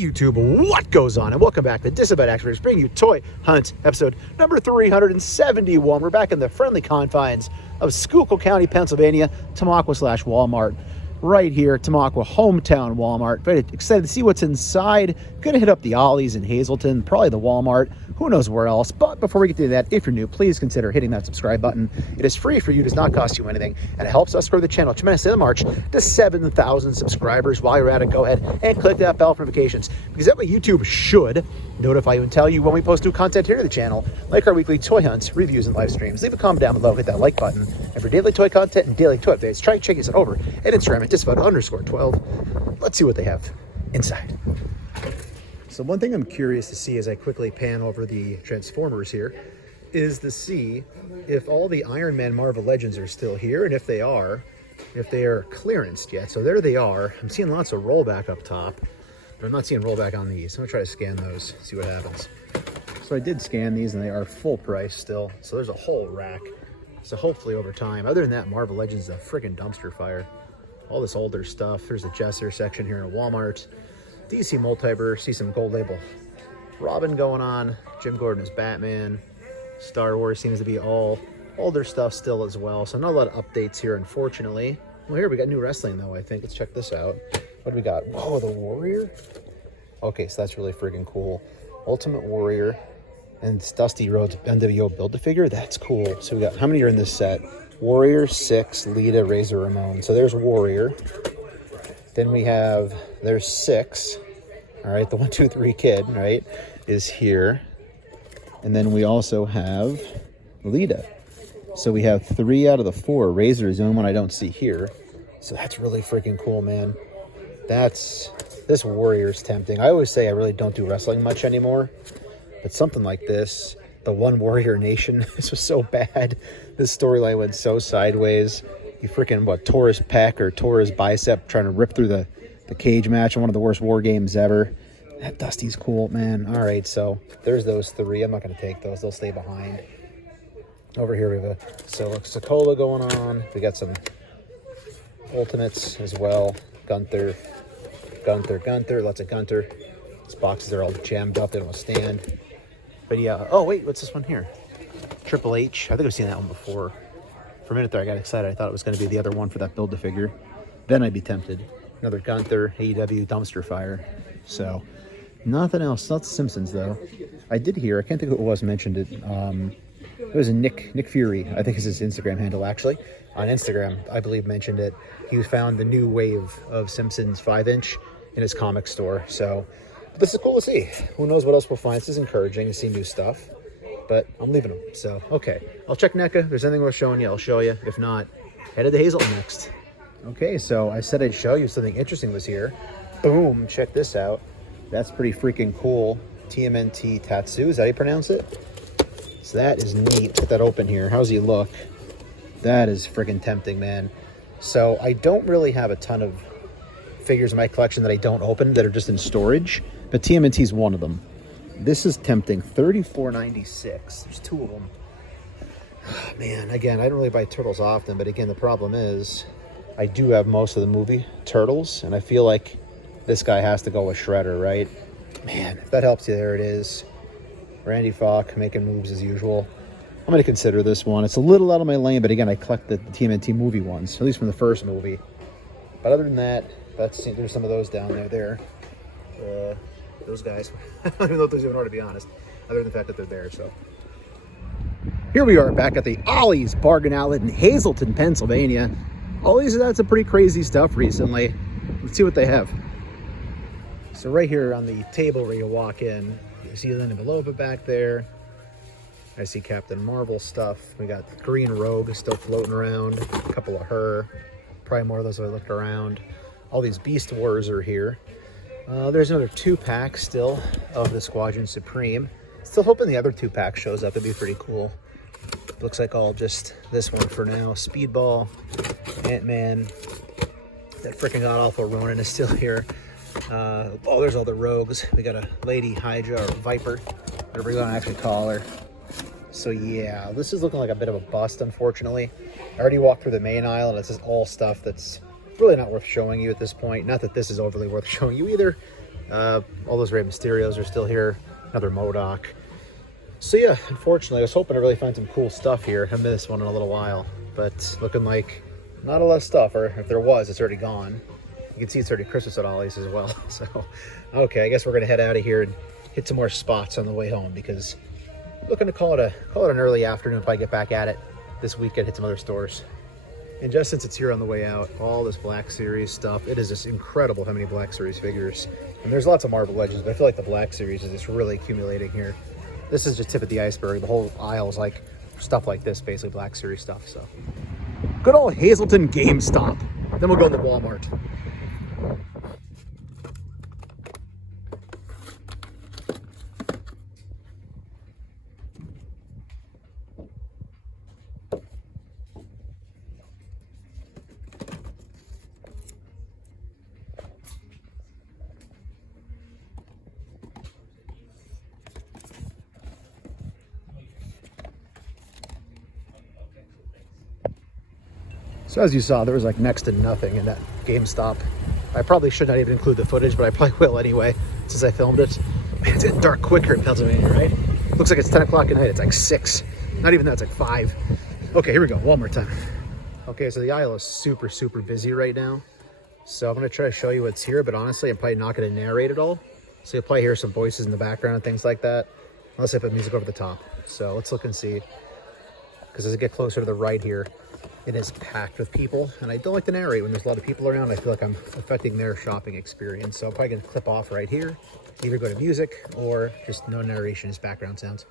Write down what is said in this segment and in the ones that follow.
YouTube, what goes on? And welcome back to Disavowed Actors, bringing you Toy Hunt episode number 371. We're back in the friendly confines of Schuylkill County, Pennsylvania, Tamaqua/Walmart. Right here, Tamaqua, hometown Walmart. Very excited to see what's inside. Gonna hit up the Ollie's in Hazleton, probably the Walmart. Who knows where else? But before we get to that, if you're new, please consider hitting that subscribe button. It is free for you, does not cost you anything, and it helps us grow the channel tremendously in the march to 7,000 subscribers. While you're at it, go ahead and click that bell for notifications, because that way YouTube should notify you and tell you when we post new content here to the channel, like our weekly toy hunts, reviews, and live streams. Leave a comment down below, hit that like button. And for daily toy content and daily toy updates, try checking us over at Instagram at Disavowed_12. Let's see what they have inside. So one thing I'm curious to see as I quickly pan over the Transformers here is to see if all the Iron Man Marvel Legends are still here, and if they are clearanced yet. So there they are. I'm seeing lots of rollback up top, but I'm not seeing rollback on these. I'm gonna try to scan those, see what happens. So I did scan these and they are full price still. So there's a whole rack. So hopefully over time, other than that, Marvel Legends is a freaking dumpster fire. All this older stuff. There's a Jesser section here in Walmart. DC Multiverse, see some gold label Robin going on. Jim Gordon is Batman. Star Wars seems to be all older stuff still as well. So not a lot of updates here, unfortunately. Well, here we got new wrestling though, I think. Let's check this out. What do we got? Whoa, the Warrior? Okay, so that's really freaking cool. Ultimate Warrior and it's Dusty Rhodes NWO Build-A-Figure. That's cool. So we got, how many are in this set? Warrior, 6, Lita, Razor Ramon. So there's Warrior. Then we have, there's 6. All right, the 1, 2, 3 kid, right, is here. And then we also have Lita. So we have 3 out of the 4. Razor is the only one I don't see here. So that's really freaking cool, man. This Warrior's tempting. I always say I really don't do wrestling much anymore. But something like this, the One Warrior Nation, this was so bad. This storyline went so sideways. You freaking, tore his pec or tore his bicep trying to rip through the cage match in one of the worst war games ever. That Dusty's cool, man. All right, so there's those 3. I'm not going to take those. They'll stay behind. Over here we have a Sokola going on. We got some Ultimates as well. Gunther. Lots of Gunter. These boxes are all jammed up. They don't stand. But yeah, oh wait, what's this one here? Triple H. I think I've seen that one before. For a minute there, I got excited. I thought it was going to be the other one for that Build-A-Figure. Then I'd be tempted. Another Gunther, AEW dumpster fire. So, nothing else. Not the Simpsons, though. I did hear, I can't think of who it was mentioned it. It was a Nick Fury, I think is his Instagram handle, actually. On Instagram, I believe, mentioned it. He found the new wave of Simpsons 5-inch in his comic store. So, this is cool to see. Who knows what else we'll find. This is encouraging to see new stuff. But I'm leaving them. So, okay. I'll check NECA. If there's anything worth showing you, I'll show you. If not, headed to Hazleton next. Okay, so I said I'd show you something interesting was here. Boom, check this out. That's pretty freaking cool. Tmnt Tatsu, is that how you pronounce it? So that is neat. Get that open here. How's he look? That is freaking tempting, man. So I don't really have a ton of figures in my collection that I don't open that are just in storage, but TMNT's one of them. This is tempting. $34.96. There's 2 of them. Oh, man, again, I don't really buy Turtles often, but again, the problem is I do have most of the movie Turtles, and I feel like this guy has to go with Shredder, right? Man, if that helps you, there it is. Randy Falk making moves as usual. I'm going to consider this one. It's a little out of my lane, but again, I collect the TMNT movie ones, at least from the first movie. But other than that, there's some of those down there. Those guys. I don't even know if those even are, to be honest, other than the fact that they're there. So here we are back at the Ollie's Bargain Outlet in Hazleton, Pennsylvania. Ollie's has had some pretty crazy stuff recently. Let's see what they have. So right here on the table where you walk in, you see Linda Belova back there. I see Captain Marvel stuff. We got Green Rogue still floating around. A couple of her. Probably more of those I looked around. All these Beast Wars are here. There's another 2-pack still of the Squadron Supreme. Still hoping the other 2-pack shows up. It'd be pretty cool. Looks like all just this one for now. Speedball, Ant-Man. That freaking god-awful Ronin is still here. There's all the rogues. We got a Lady Hydra or Viper, whatever you want to actually call her. So yeah, this is looking like a bit of a bust, unfortunately. I already walked through the main aisle, and it's just all stuff that's really not worth showing you at this point. Not that this is overly worth showing you either. All those Rey Mysterios are still here. Another MODOK. So yeah, unfortunately, I was hoping to really find some cool stuff here. I haven't been this one in a little while, but looking like not a lot of stuff, or if there was, it's already gone. You can see it's already Christmas at Ollie's as well. So, okay, I guess we're gonna head out of here and hit some more spots on the way home, because I'm looking to call it an early afternoon if I get back at it this weekend, hit some other stores. And just since it's here on the way out, all this Black Series stuff, it is just incredible how many Black Series figures. And there's lots of Marvel Legends, but I feel like the Black Series is just really accumulating here. This is just tip of the iceberg. The whole aisle is like stuff like this, basically Black Series stuff. So, good old Hazleton GameStop. Then we'll go to Walmart. So as you saw, there was like next to nothing in that GameStop. I probably should not even include the footage, but I probably will anyway, since I filmed it. Man, it's getting dark quick here in Pennsylvania, right? Looks like it's 10 o'clock at night. It's like 6. Not even that, it's like 5. Okay, here we go, Walmart time. Okay, so the aisle is super, super busy right now. So I'm gonna try to show you what's here, but honestly, I'm probably not gonna narrate it all. So you'll probably hear some voices in the background and things like that, unless I put music over the top. So let's look and see. Because as I get closer to the right here, it is packed with people, and I don't like to narrate when there's a lot of people around. I feel like I'm affecting their shopping experience. So I'm probably gonna clip off right here, either go to music or just no narration, just background sounds.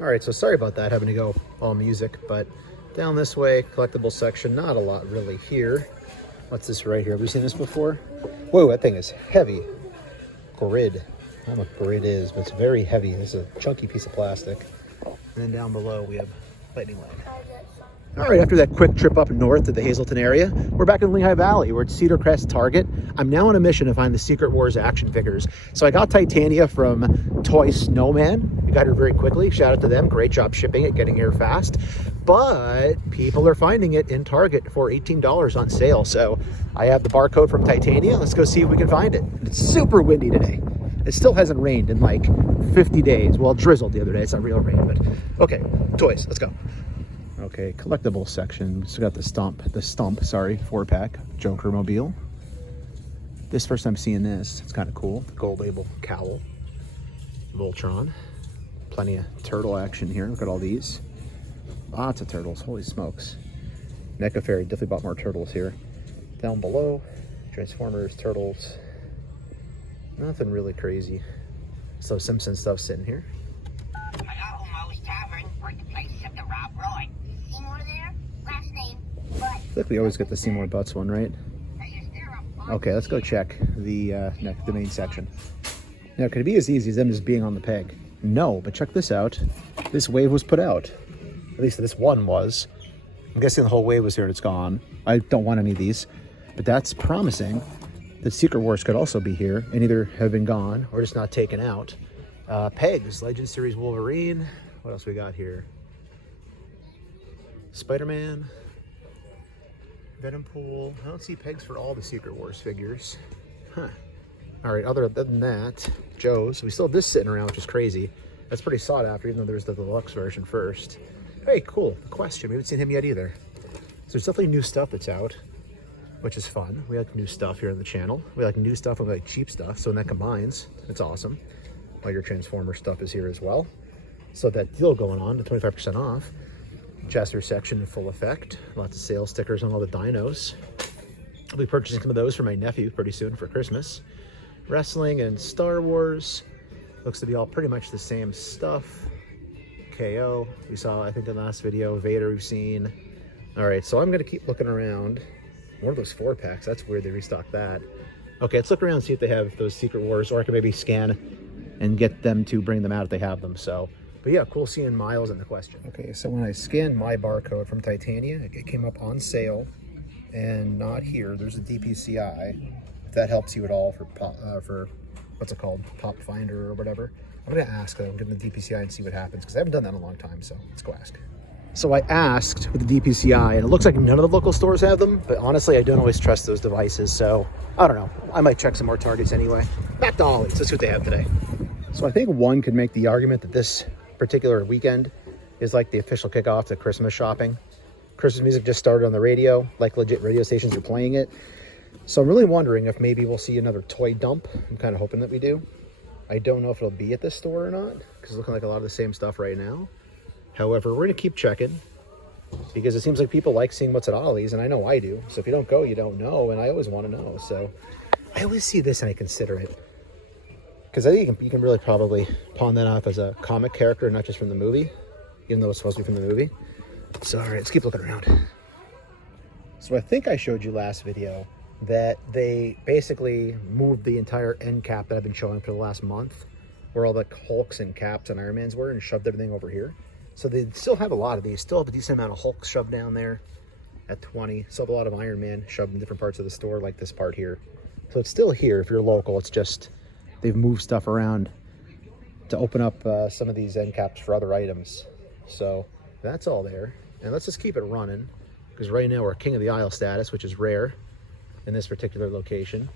All right, so sorry about that, having to go all music, but down this way, collectible section, not a lot really here. What's this right here? Have we seen this before? Whoa, that thing is heavy. Grid. I don't know what grid is, but it's very heavy. This is a chunky piece of plastic. And then down below, we have Lightning Lane. All right, after that quick trip up north to the Hazleton area, we're back in Lehigh Valley. We're at Cedar Crest Target. I'm now on a mission to find the Secret Wars action figures. So I got Titania from Toy Snowman. We got her very quickly. Shout out to them. Great job shipping it, getting here fast. But people are finding it in Target for $18 on sale. So I have the barcode from Titania. Let's go see if we can find it. It's super windy today. It still hasn't rained in like 50 days. Well, it drizzled the other day. It's not real rain, but okay. Toys, let's go. Okay, collectible section. So got the stump, 4-pack Joker Mobile. This first time seeing this, it's kind of cool. The gold label cowl, Voltron. Plenty of turtle action here. Look at all these. Lots of turtles. Holy smokes. NECA Fairy. Definitely bought more turtles here. Down below, Transformers, turtles. Nothing really crazy. So Simpson stuff sitting here. Hello, Moe's Tavern, birthplace of the Rob Roy. Seymour there? Last name, but... I feel like we always get the Seymour Butts one, right? Okay, let's go check the main section. Now, could it be as easy as them just being on the peg? No, but check this out. This wave was put out. At least this one was. I'm guessing the whole wave was here and it's gone. I don't want any of these, but that's promising. The Secret Wars could also be here and either have been gone or just not taken out. Pegs, Legend Series Wolverine. What else we got here? Spider-Man. Venom Pool. I don't see pegs for all the Secret Wars figures. Huh. All right, other than that, Joe's. We still have this sitting around, which is crazy. That's pretty sought after, even though there's the deluxe version first. Hey, cool. The Question. We haven't seen him yet either. So there's definitely new stuff that's out, which is fun. We like new stuff here on the channel. We like new stuff and we like cheap stuff. So when that combines, it's awesome. All your Transformer stuff is here as well. So that deal going on, the 25% off. Chester section in full effect. Lots of sales stickers on all the dinos. I'll be purchasing some of those for my nephew pretty soon for Christmas. Wrestling and Star Wars. Looks to be all pretty much the same stuff. KO, we saw, I think, in the last video. Vader, we've seen. All right, so I'm going to keep looking around. One of those 4-packs, that's weird they restocked that. Okay, let's look around and see if they have those Secret Wars, or I can maybe scan and get them to bring them out if they have them. So, but yeah, cool seeing Miles in the Question. Okay, so when I scanned my barcode from Titania, it came up on sale and not here. There's a DPCI. If that helps you at all for what's it called, Pop Finder or whatever. I'm gonna ask, I'm getting the DPCI and see what happens, because I haven't done that in a long time, so let's go ask. So I asked with the DPCI, and it looks like none of the local stores have them, but honestly, I don't always trust those devices, so I don't know. I might check some more Targets anyway. Back to Ollie's, let's see what they have today. So I think one could make the argument that this particular weekend is like the official kickoff to Christmas shopping. Christmas music just started on the radio, like legit radio stations are playing it. So I'm really wondering if maybe we'll see another toy dump. I'm kind of hoping that we do. I don't know if it'll be at this store or not, because it's looking like a lot of the same stuff right now. However, we're going to keep checking, because it seems like people like seeing what's at Ollie's, and I know I do. So if you don't go, you don't know, and I always want to know. So I always see this and I consider it, because I think you can really probably pawn that off as a comic character, not just from the movie, even though it's supposed to be from the movie. So all right, let's keep looking around. So I think I showed you last video that they basically moved the entire end cap that I've been showing for the last month, where all the Hulks and Caps and Iron Mans were, and shoved everything over here. So they still have a lot of these, still have a decent amount of Hulks shoved down there at 20. Still have a lot of Iron Man shoved in different parts of the store, like this part here. So it's still here if you're local. It's just they've moved stuff around to open up some of these end caps for other items. So that's all there. And let's just keep it running, because right now we're King of the Aisle status, which is rare in this particular location.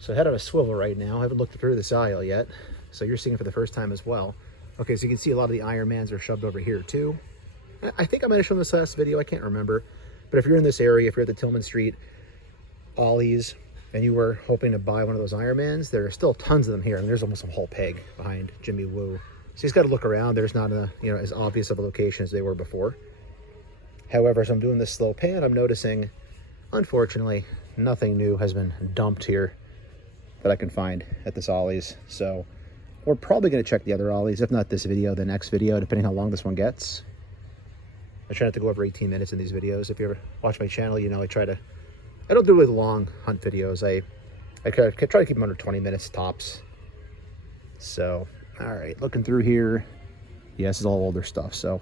So head on a swivel right now. I haven't looked through this aisle yet, so you're seeing it for the first time as well. Okay, so you can see a lot of the Iron Mans are shoved over here too. I think I might have shown this last video, I can't remember. But if you're in this area, if you're at the Tillman Street Ollie's, and you were hoping to buy one of those Iron Mans, there are still tons of them here, and there's almost a whole peg behind Jimmy Woo. So he's got to look around. There's not as obvious of a location as they were before. However, as I'm doing this slow pan, I'm noticing, unfortunately, nothing new has been dumped here that I can find at this Ollie's. So we're probably going to check the other Ollie's, if not this video, the next video, depending how long this one gets. I try not to go over 18 minutes in these videos. If you ever watch my channel, you know I don't do really long hunt videos. I try to keep them under 20 minutes tops. So, all right, looking through here. Yeah, this is all older stuff. So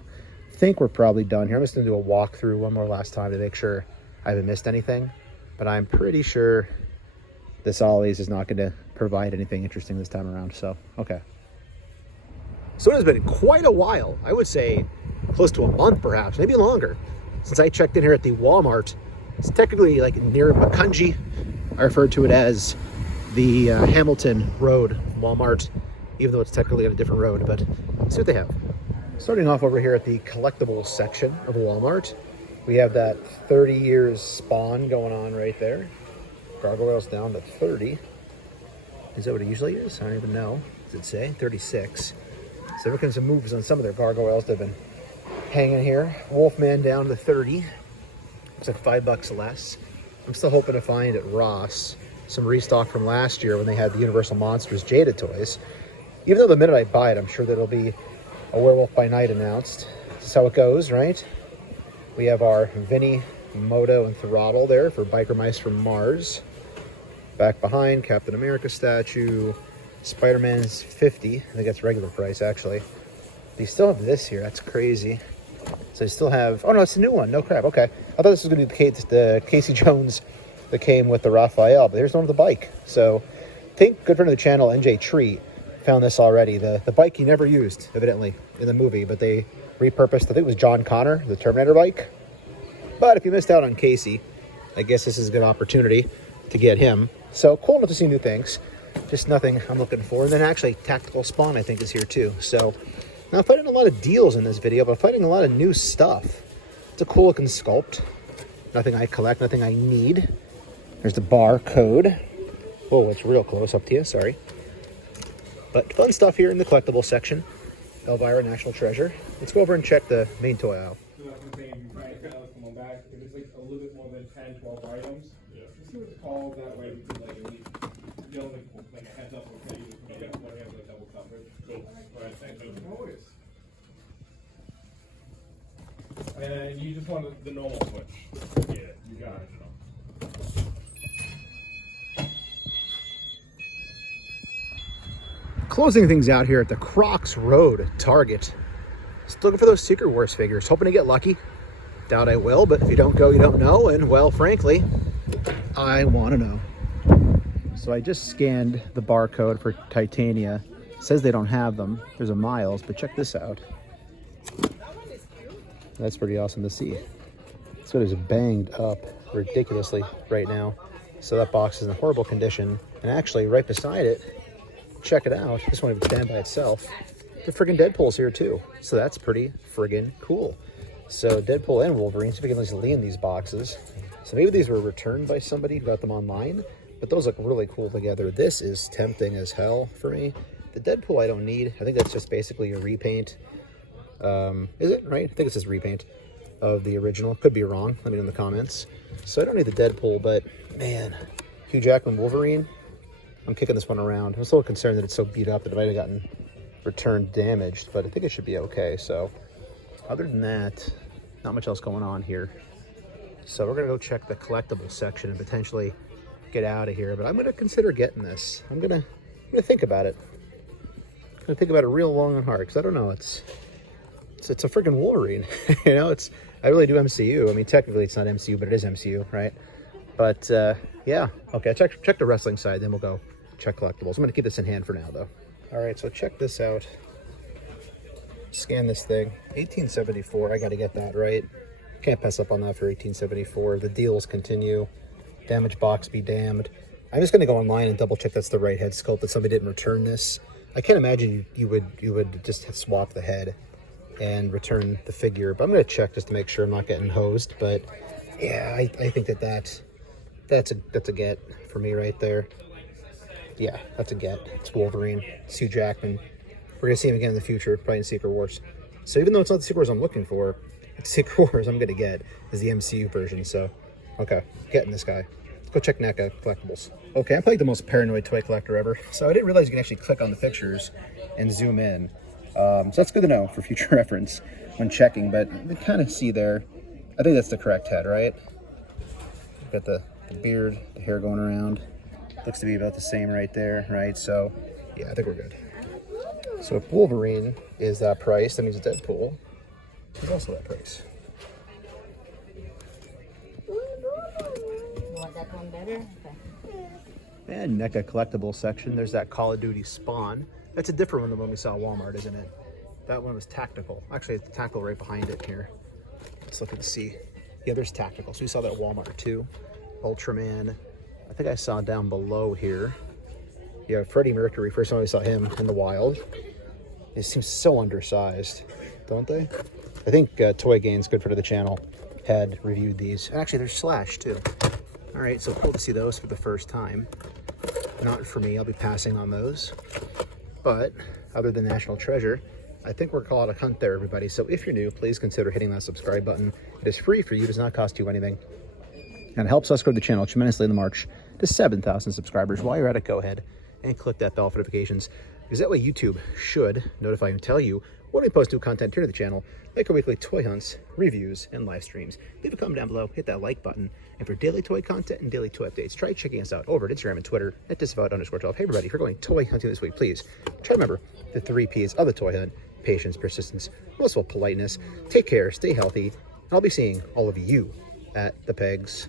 I think we're probably done here. I'm just going to do a walkthrough one more last time to make sure I haven't missed anything. But I'm pretty sure this Ollie's is not going to provide anything interesting this time around. So, okay. So it has been quite a while. I would say close to a month, perhaps, maybe longer, since I checked in here at the Walmart. It's technically like near Macungie. I refer to it as the Hamilton Road Walmart, even though it's technically on a different road, but let's see what they have. Starting off over here at the collectibles section of Walmart, we have that 30 years Spawn going on right there. Gargoyles down to 30. Is that what it usually is? I don't even know. Does it say? 36. So we're getting some moves on some of their gargoyles that have been hanging here. Wolfman down to 30. Looks like $5 less. I'm still hoping to find at Ross some restock from last year when they had the Universal Monsters Jada toys. Even though the minute I buy it, I'm sure that it'll be a Werewolf by Night announced. This is how it goes, right? We have our Vinny, Moto, and Throttle there for Biker Mice from Mars. Back behind, Captain America statue. Spider-Man's 50. I think that's regular price, actually. They still have this here. That's crazy. So they still have... Oh, no, it's a new one. No crap. Okay. I thought this was going to be the Casey Jones that came with the Raphael, but here's one with the bike. So I think good friend of the channel, NJ Tree, found this already. The bike he never used, evidently, in the movie, but they repurposed, I think it was John Connor, the Terminator bike. But if you missed out on Casey, I guess this is a good opportunity to get him. So cool enough to see new things. Just nothing I'm looking for. And then actually Tactical Spawn, I think, is here too. So now I'm finding a lot of deals in this video, but I'm finding a lot of new stuff. It's a cool looking sculpt. Nothing I collect, nothing I need. There's the barcode. Whoa, it's real close up to you, sorry. But fun stuff here in the collectible section. Elvira National Treasure. Let's go over and check the main toy aisle. So that's the thing, right? Kind of come on back. If it's like a little bit more than 10, 12 items, yeah. Let's see what it's called. That way we can like at least deal like a heads up. Okay, we have like double coverage. Cool. All right, thanks. Always. And you just want the normal switch. Yeah, you got it. Closing things out here at the Crocs Road Target. Just looking for those Secret Wars figures. Hoping to get lucky. Doubt I will, but if you don't go, you don't know. And, well, frankly, I want to know. So I just scanned the barcode for Titania. It says they don't have them. There's a Miles, but check this out. That's pretty awesome to see. This one is banged up ridiculously right now. So that box is in horrible condition. And actually, right beside it, check it out. This won't even stand by itself. The friggin' Deadpool's here too. So that's pretty friggin' cool. So Deadpool and Wolverine, so we can at least lean these boxes. So maybe these were returned by somebody who got them online, but those look really cool together. This is tempting as hell for me. The Deadpool I don't need. I think that's just basically a repaint. Is it, right? I think it's just repaint of the original. Could be wrong. Let me know in the comments. So I don't need the Deadpool, but man, Hugh Jackman Wolverine, I'm kicking this one around. I was a little concerned that it's so beat up that it might have gotten returned damaged, but I think it should be okay. So other than that, not much else going on here. So we're gonna go check the collectible section and potentially get out of here, but I'm gonna consider getting this. I'm gonna think about it. I'm gonna think about it real long and hard, because I don't know, it's a freaking Wolverine. You know, I really do MCU. I mean, technically it's not MCU, but it is MCU, right? But yeah, okay, check the wrestling side, then we'll go check collectibles. I'm gonna keep this in hand for now though. All right, so check this out. Scan this thing, 1874, I gotta get that, right? Can't pass up on that for 1874. The deals continue. Damaged box be damned. I'm just gonna go online and double check that's the right head sculpt, that somebody didn't return this. I can't imagine you would just swap the head and return the figure, but I'm gonna check just to make sure I'm not getting hosed. But yeah, I think that's a get for me right there. Yeah, that's a get. It's Wolverine. It's Hugh Jackman. We're gonna see him again in the future, probably in Secret Wars. So even though it's not the Secret Wars I'm looking for, it's Secret Wars I'm gonna get is the MCU version. So okay, getting this guy. Let's go check NECA collectibles. Okay, I'm probably the most paranoid toy collector ever. So I didn't realize you can actually click on the pictures and zoom in. So that's good to know for future reference when checking, but you can kind of see there. I think that's the correct head, right? Got the beard, the hair going around. Looks to be about the same right there, right? So yeah, I think we're good. So if Wolverine is that price, that means Deadpool is also that price. You want that one better? Okay. And NECA collectible section, there's that Call of Duty Spawn. That's a different one than one we saw at Walmart, isn't it? That one was tactical. Actually, it's the tactical right behind it here. Let's look and see. Yeah, there's tactical. So we saw that at Walmart too. Ultraman. I think I saw down below here. Yeah, Freddie Mercury. First time we saw him in the wild. He seems so undersized, don't they? I think Toy Gains, good for the channel, had reviewed these. Actually, there's Slash too. All right, so cool to see those for the first time. Not for me. I'll be passing on those. But other than National Treasure, I think we're called a hunt there, everybody. So if you're new, please consider hitting that subscribe button. It is free for you, does not cost you anything. And it helps us grow the channel tremendously in the march to 7,000 subscribers. While you're at it, go ahead and click that bell for notifications, because that way YouTube should notify and tell you when we post new content here to the channel, like our weekly toy hunts, reviews, and live streams. Leave a comment down below, hit that like button. And for daily toy content and daily toy updates, try checking us out over at Instagram and Twitter at Disavowed_12. Hey everybody, if you're going toy hunting this week, please try to remember the 3 Ps of the toy hunt: patience, persistence, most of all politeness. Take care, stay healthy, and I'll be seeing all of you at the pegs.